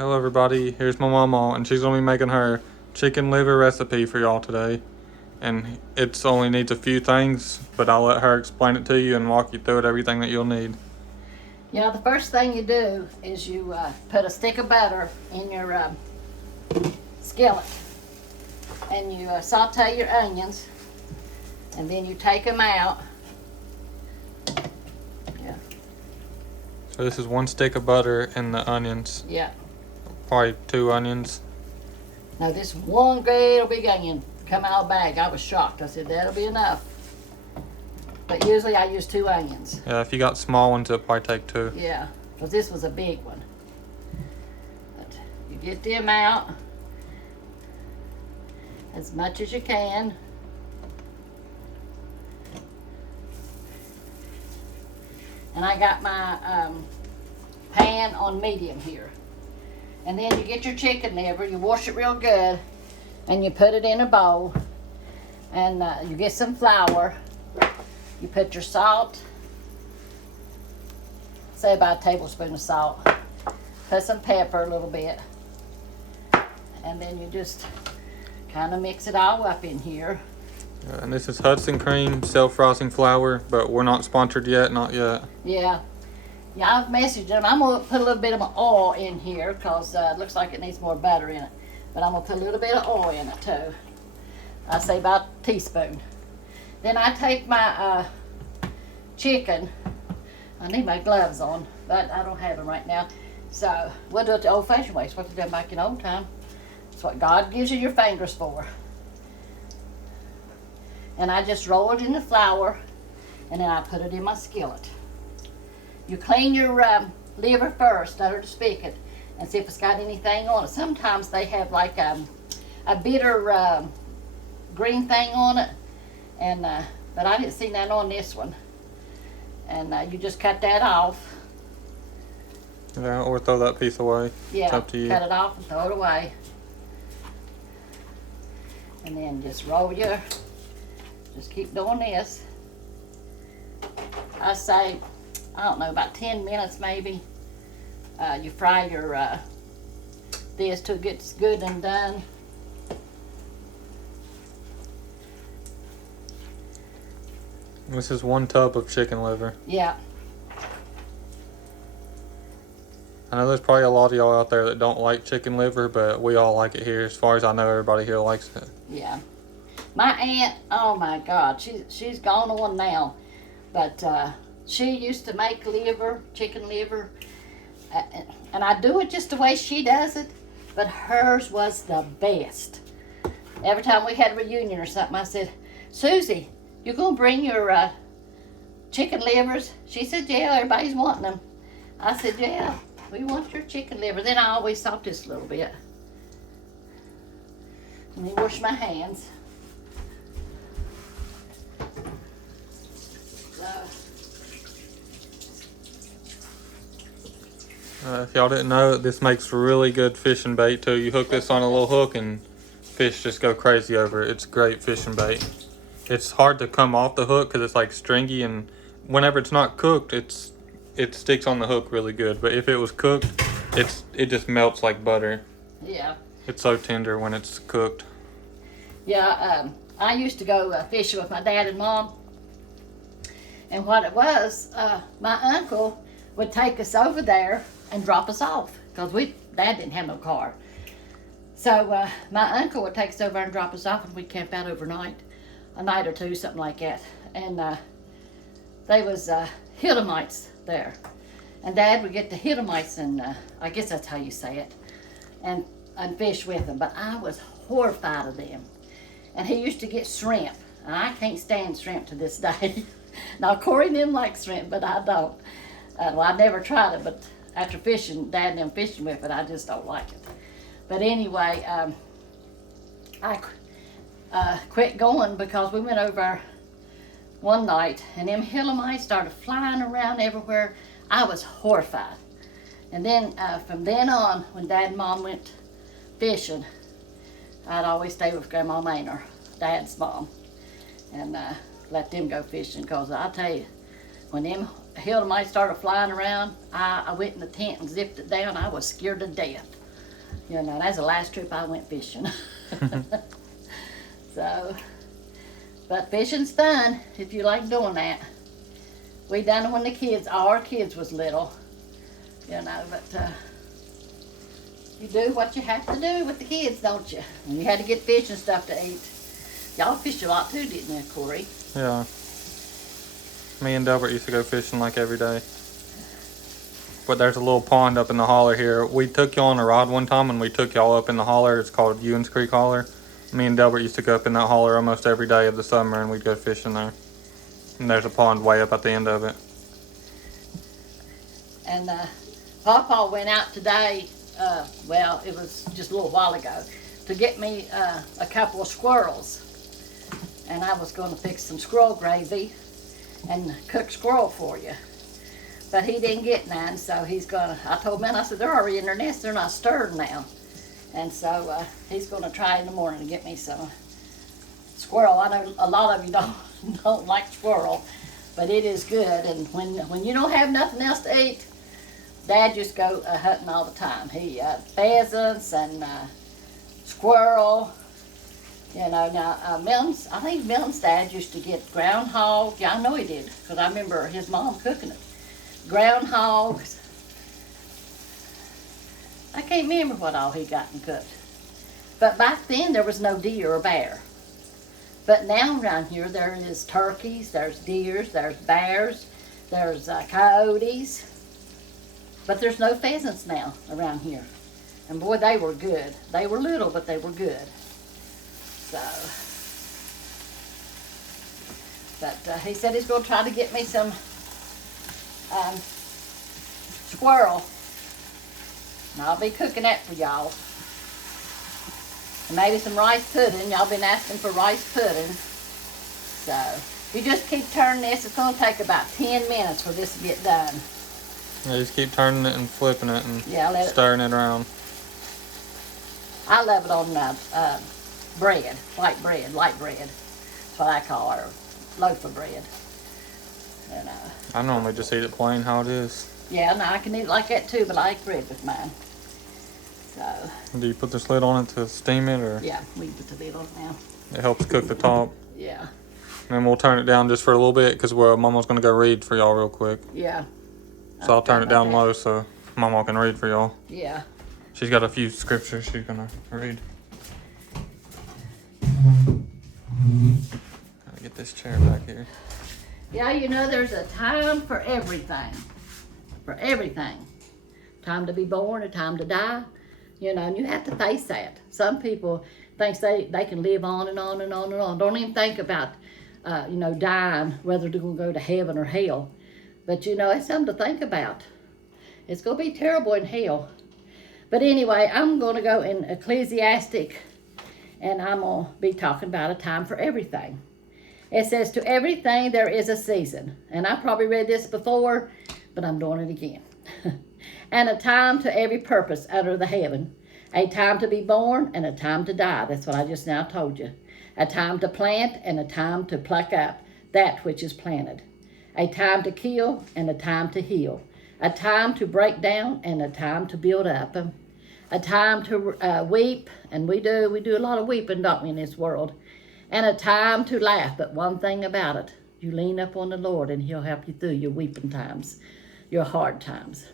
Hello everybody, here's my mama and she's going to be making her chicken liver recipe for y'all today. And it's only needs a few things, but I'll let her explain it to you and walk you through it, everything that you'll need. Yeah, the first thing you do is you put a stick of butter in your skillet, and you saute your onions, and then you take them out. Yeah. So this is 1 stick of butter and the onions. Yeah. Probably 2 onions. Now this one great old big onion come out of the bag. I was shocked. I said that'll be enough. But usually I use 2 onions. Yeah, if you got small ones, it'll probably take 2. Yeah, because this was a big one. But you get them out as much as you can. And I got my pan on medium here. And then you get your chicken liver, you wash it real good, and you put it in a bowl. And you get some flour. You put your salt, say about a tablespoon of salt. Put some pepper a little bit. And then you just kind of mix it all up in here. And this is Hudson Cream self-frosting flour, but we're not sponsored yet, not yet. Yeah. Yeah, I've messaged them. I'm going to put a little bit of my oil in here because it looks like it needs more butter in it. But I'm going to put a little bit of oil in it too. I say about a teaspoon. Then I take my chicken. I need my gloves on, but I don't have them right now. So we'll do it the old-fashioned way. It's what they did back in old time. It's what God gives you your fingers for. And I just roll it in the flour, and then I put it in my skillet. You clean your liver first under the spigot and see if it's got anything on it. Sometimes they have like a bitter green thing on it, and but I didn't see none on this one. And you just cut that off. Yeah, or throw that piece away. Yeah, it's up to you. Cut it off and throw it away. And then just roll your, just keep doing this. I say, I don't know, about 10 minutes maybe. You fry your this till it gets good and done. This is 1 tub of chicken liver. Yeah. I know there's probably a lot of y'all out there that don't like chicken liver, but we all like it here. As far as I know, everybody here likes it. Yeah. My aunt, oh my God, she's gone on now, but she used to make liver, chicken liver, and I do it just the way she does it, but hers was the best. Every time we had a reunion or something, I said, Susie, you gonna bring your chicken livers? She said, yeah, everybody's wanting them. I said, yeah, we want your chicken liver. Then I always salt this a little bit. And then wash my hands. If y'all didn't know, this makes really good fishing bait too. You hook this on a little hook and fish just go crazy over it. It's great fishing bait. It's hard to come off the hook because it's like stringy, and whenever it's not cooked, it sticks on the hook really good. But if it was cooked, it just melts like butter. Yeah. It's so tender when it's cooked. Yeah, I used to go fishing with my dad and mom. And what it was, my uncle would take us over there and drop us off because Dad didn't have no car. So my uncle would take us over and drop us off, and we'd camp out overnight, a night or two, something like that. And they was Hillamites there. And Dad would get the Hillamites, and I guess that's how you say it, and fish with them. But I was horrified of them. And he used to get shrimp. And I can't stand shrimp to this day. Now, Corey didn't like shrimp, but I don't. Well, I never tried it, but after fishing, Dad and them fishing with it, I just don't like it. But anyway, I quit going because we went over one night, and them Hillamites started flying around everywhere. I was horrified. And then from then on, when Dad and Mom went fishing, I'd always stay with Grandma Maynor, Dad's mom, and let them go fishing, because I'll tell you, when them Hillamites started flying around, I went in the tent and zipped it down. I was scared to death. You know, that's the last trip I went fishing. So, but fishing's fun if you like doing that. We done it when our kids was little, you know, but you do what you have to do with the kids, don't you? And you had to get fish and stuff to eat. Y'all fished a lot too, didn't you, Corey? Yeah. Me and Delbert used to go fishing like every day. But there's a little pond up in the holler here. We took y'all on a rod one time and we took y'all up in the holler. It's called Ewan's Creek Holler. Me and Delbert used to go up in that holler almost every day of the summer and we'd go fishing there. And there's a pond way up at the end of it. And Papa went out today, well, it was just a little while ago, to get me a couple of squirrels. And I was going to fix some squirrel gravy and cook squirrel for you. But he didn't get none, so I told him, I said, they're already in their nest, they're not stirred now. And so he's going to try in the morning to get me some squirrel. I know a lot of you don't like squirrel, but it is good. And when you don't have nothing else to eat, Dad just go hunting all the time. He pheasants and squirrel. You know, now I think Milton's dad used to get groundhog. Yeah, I know he did, because I remember his mom cooking it. Groundhogs. I can't remember what all he got and cooked. But back then there was no deer or bear. But now around here there is turkeys, there's deers, there's bears, there's coyotes. But there's no pheasants now around here. And boy, they were good. They were little, but they were good. So, but he said he's going to try to get me some squirrel. And I'll be cooking that for y'all. And maybe some rice pudding. Y'all been asking for rice pudding. So, if you just keep turning this, it's going to take about 10 minutes for this to get done. Yeah, just keep turning it and flipping it and stirring it around. I love it on bread, white bread, light bread. That's what I call it, or loaf of bread. And, I normally just eat it plain how it is. yeah, no, I can eat it like that too, but I like bread with mine. So. Do you put the lid on it to steam it, or? Yeah, we can put the lid on it now. It helps cook the top. Yeah. And then we'll turn it down just for a little bit because Mama's going to go read for y'all real quick. Yeah. So I'll turn it down low so Mama can read for y'all. Yeah. She's got a few scriptures she's going to read. Gotta get this chair back here. Yeah, you know, there's a time for everything. For everything. Time to be born, a time to die. You know, and you have to face that. Some people think they can live on and on and on and on. Don't even think about, dying, whether they're going to go to heaven or hell. But, you know, it's something to think about. It's going to be terrible in hell. But anyway, I'm going to go in Ecclesiastic, and I'm going to be talking about a time for everything. It says, to everything there is a season. And I probably read this before, but I'm doing it again. And a time to every purpose under the heaven. A time to be born and a time to die. That's what I just now told you. A time to plant and a time to pluck up that which is planted. A time to kill and a time to heal. A time to break down and a time to build up. A time to weep, and we do a lot of weeping, don't we, in this world. And a time to laugh, but one thing about it, you lean up on the Lord and He'll help you through your weeping times, your hard times.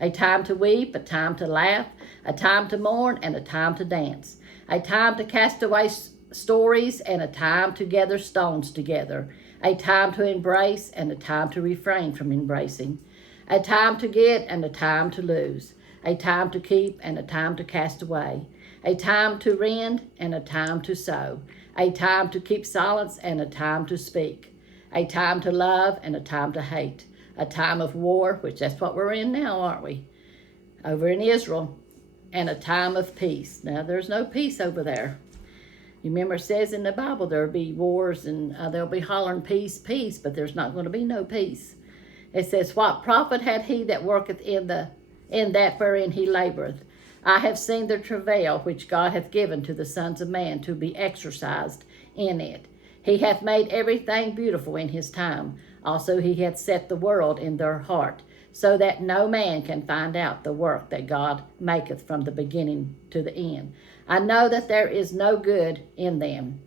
A time to weep, a time to laugh, a time to mourn, and a time to dance. A time to cast away stories, and a time to gather stones together. A time to embrace, and a time to refrain from embracing. A time to get, and a time to lose. A time to keep, and a time to cast away. A time to rend, and a time to sow. A time to keep silence, and a time to speak. A time to love, and a time to hate. A time of war, which that's what we're in now, aren't we? Over in Israel. And a time of peace. Now, there's no peace over there. You remember it says in the Bible there'll be wars and they'll be hollering peace, peace, but there's not going to be no peace. It says, what profit had he that worketh in that wherein he laboureth? I have seen the travail which God hath given to the sons of man to be exercised in it. He hath made everything beautiful in his time. Also he hath set the world in their heart, so that no man can find out the work that God maketh from the beginning to the end. I know that there is no good in them,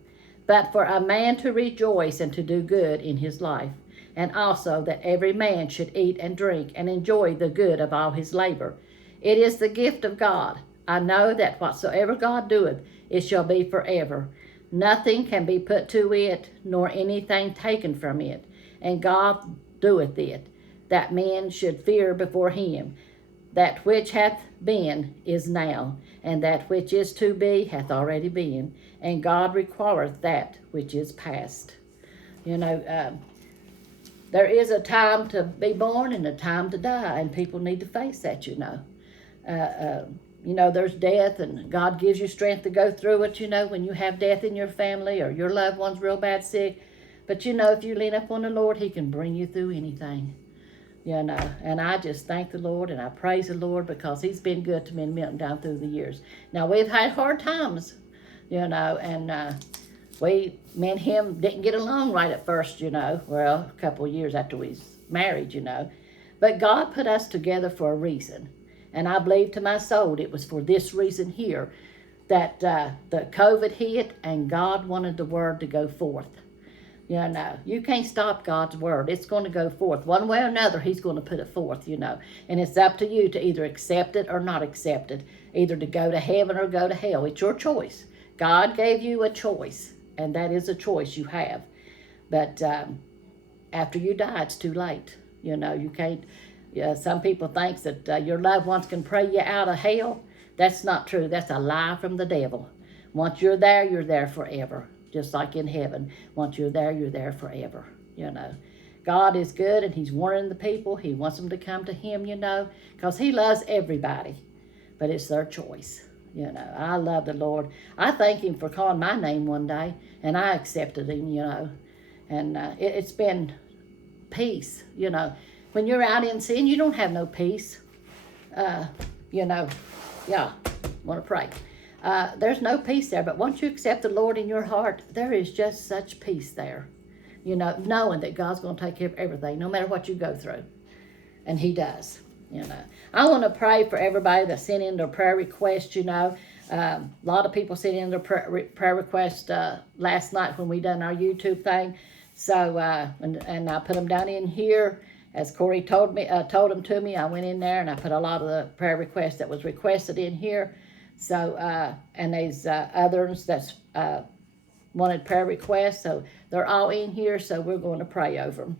but for a man to rejoice and to do good in his life, and also that every man should eat and drink and enjoy the good of all his labor. It is the gift of God. I know that whatsoever God doeth, it shall be forever. Nothing can be put to it, nor anything taken from it. And God doeth it, that men should fear before him. That which hath been is now, and that which is to be hath already been. And God requireth that which is past. You know, there is a time to be born and a time to die, and people need to face that, you know. You know, there's death, and God gives you strength to go through it, you know, when you have death in your family or your loved one's real bad sick. But, you know, if you lean up on the Lord, he can bring you through anything, you know. And I just thank the Lord and I praise the Lord because he's been good to me and Milton down through the years. Now, we've had hard times, you know, and me and him didn't get along right at first, you know. Well, a couple of years after we was married, you know. But God put us together for a reason. And I believe to my soul it was for this reason here, that the COVID hit and God wanted the word to go forth. You know, you can't stop God's word. It's going to go forth. One way or another, he's going to put it forth, you know. And it's up to you to either accept it or not accept it, either to go to heaven or go to hell. It's your choice. God gave you a choice, and that is a choice you have. But after you die, it's too late. You know, you can't. Some people think that your loved ones can pray you out of hell. That's not true. That's a lie from the devil. Once you're there forever. Just like in heaven. Once you're there forever. You know, God is good and he's warning the people. He wants them to come to him, you know, because he loves everybody. But it's their choice. You know, I love the Lord. I thank him for calling my name one day, and I accepted him, you know. And it's been peace, you know. When you're out in sin, you don't have no peace. You know, yeah, want to pray. There's no peace there, but once you accept the Lord in your heart, there is just such peace there. You know, knowing that God's going to take care of everything, no matter what you go through. And he does, you know. I want to pray for everybody that sent in their prayer requests, you know. A lot of people sent in their prayer requests last night when we done our YouTube thing. So, and I put them down in here. As Corey told them to me, I went in there and I put a lot of the prayer requests that was requested in here. So, and there's others that's wanted prayer requests. So they're all in here. So we're going to pray over them.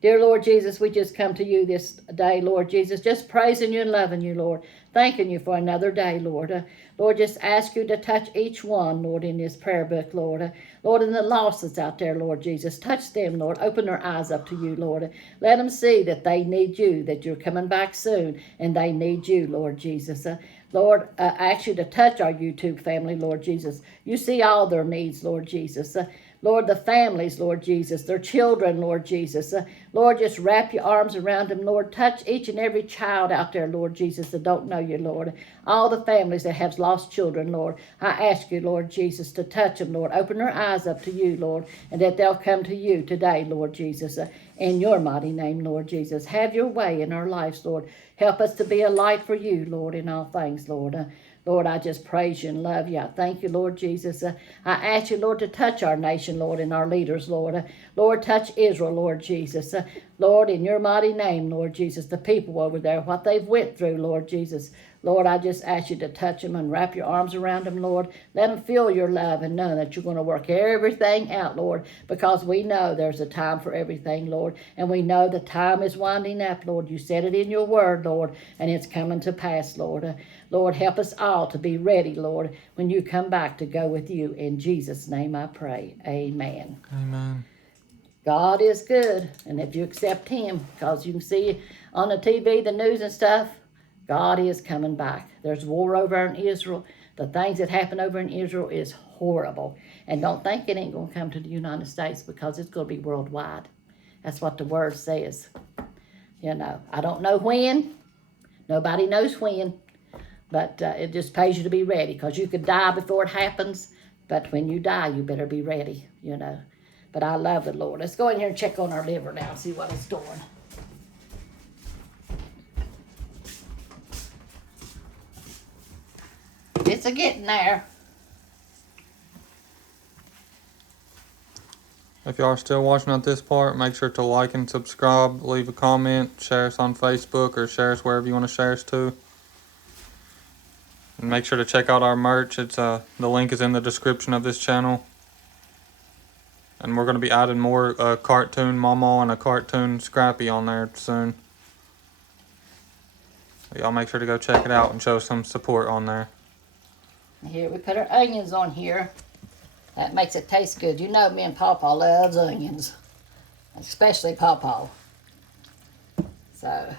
Dear Lord Jesus, we just come to you this day, Lord Jesus, just praising you and loving you, Lord. Thanking you for another day, Lord. Lord, just ask you to touch each one, Lord, in this prayer book, Lord. Lord, and the lost that's out there, Lord Jesus, touch them, Lord. Open their eyes up to you, Lord. Let them see that they need you, that you're coming back soon, and they need you, Lord Jesus. Lord, I ask you to touch our YouTube family, Lord Jesus. You see all their needs, Lord Jesus. Lord, the families, Lord Jesus, their children, Lord Jesus. Lord, just wrap your arms around them, Lord. Touch each and every child out there, Lord Jesus, that don't know you, Lord. All the families that have lost children, Lord. I ask you, Lord Jesus, to touch them, Lord. Open their eyes up to you, Lord, and that they'll come to you today, Lord Jesus. In your mighty name, Lord Jesus. Have your way in our lives, Lord. Help us to be a light for you, Lord, in all things, Lord. Lord, I just praise you and love you. I thank you, Lord Jesus. I ask you, Lord, to touch our nation, Lord, and our leaders, Lord. Lord, touch Israel, Lord Jesus. Lord, in your mighty name, Lord Jesus, the people over there, what they've went through, Lord Jesus. Lord, I just ask you to touch them and wrap your arms around them, Lord. Let them feel your love and know that you're going to work everything out, Lord, because we know there's a time for everything, Lord, and we know the time is winding up, Lord. You said it in your word, Lord, and it's coming to pass, Lord. Lord, help us all to be ready, Lord, when you come back to go with you. In Jesus' name I pray. Amen. Amen. God is good, and if you accept him, because you can see on the TV, the news and stuff, God is coming back. There's war over in Israel. The things that happen over in Israel is horrible. And don't think it ain't going to come to the United States, because it's going to be worldwide. That's what the word says. You know, I don't know when. Nobody knows when. But it just pays you to be ready, because you could die before it happens. But when you die, you better be ready, you know. But I love the Lord. Let's go in here and check on our liver now and see what it's doing. but it's a getting there. If y'all are still watching at this part, make sure to like and subscribe, leave a comment, share us on Facebook, or share us wherever you want to share us to. And make sure to check out our merch. It's the link is in the description of this channel. And we're going to be adding more cartoon Mama and a cartoon Scrappy on there soon. So y'all make sure to go check it out and show some support on there. Here, we put our onions on here. That makes it taste good. You know me and Pawpaw loves onions, especially Pawpaw. So,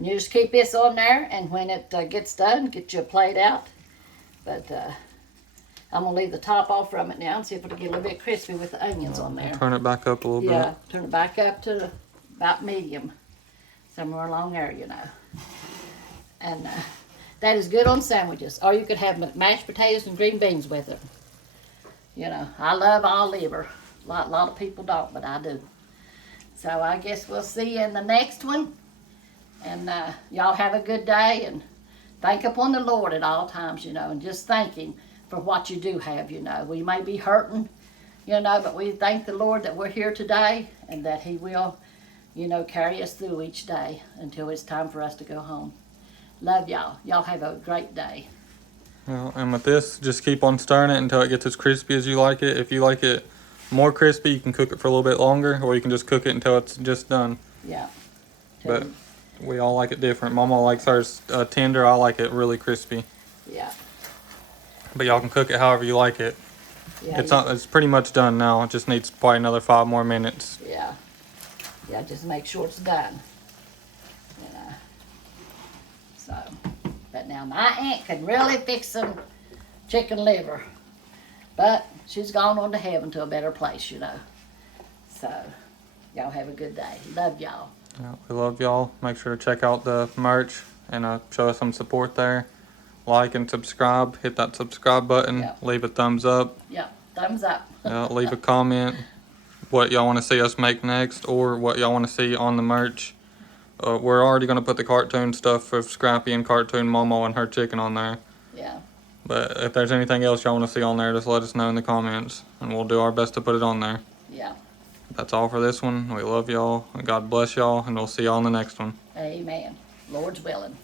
you just keep this on there, and when it gets done, get your plate out. But I'm going to leave the top off from it now and see if it'll get a little bit crispy with the onions on there. Turn it back up a little Yeah, bit. turn it back up to about medium. Somewhere along there, you know. And that is good on sandwiches. Or you could have mashed potatoes and green beans with it. You know, I love all liver. A lot of people don't, but I do. So I guess we'll see you in the next one. And y'all have a good day. And think upon the Lord at all times, you know. And just thank Him for what you do have, you know. We may be hurting, you know, but we thank the Lord that we're here today. And that He will, you know, carry us through each day until it's time for us to go home. Love y'all. Y'all have a great day. Well, and with this, just keep on stirring it until it gets as crispy as you like it. If you like it more crispy, you can cook it for a little bit longer, or you can just cook it until it's just done. Yeah. But we all like it different. Mama likes hers tender. I like it really crispy. Yeah. But y'all can cook it however you like it. Yeah. It's pretty much done now. It just needs probably another 5 more minutes. Yeah. Yeah, just make sure it's done. You know. So, but now my aunt can really fix some chicken liver. But she's gone on to heaven to a better place, you know. So, y'all have a good day. Love y'all. Yeah, we love y'all. Make sure to check out the merch and show us some support there. Like and subscribe. Hit that subscribe button. Yeah. Leave a thumbs up. Yeah, thumbs up. Leave a comment. What y'all want to see us make next, or what y'all want to see on the merch. We're already going to put the cartoon stuff of Scrappy and cartoon Momo and her chicken on there. Yeah. But if there's anything else y'all want to see on there, just let us know in the comments, and we'll do our best to put it on there. Yeah. That's all for this one. We love y'all, and God bless y'all, and we'll see y'all in the next one. Amen. Lord's willing.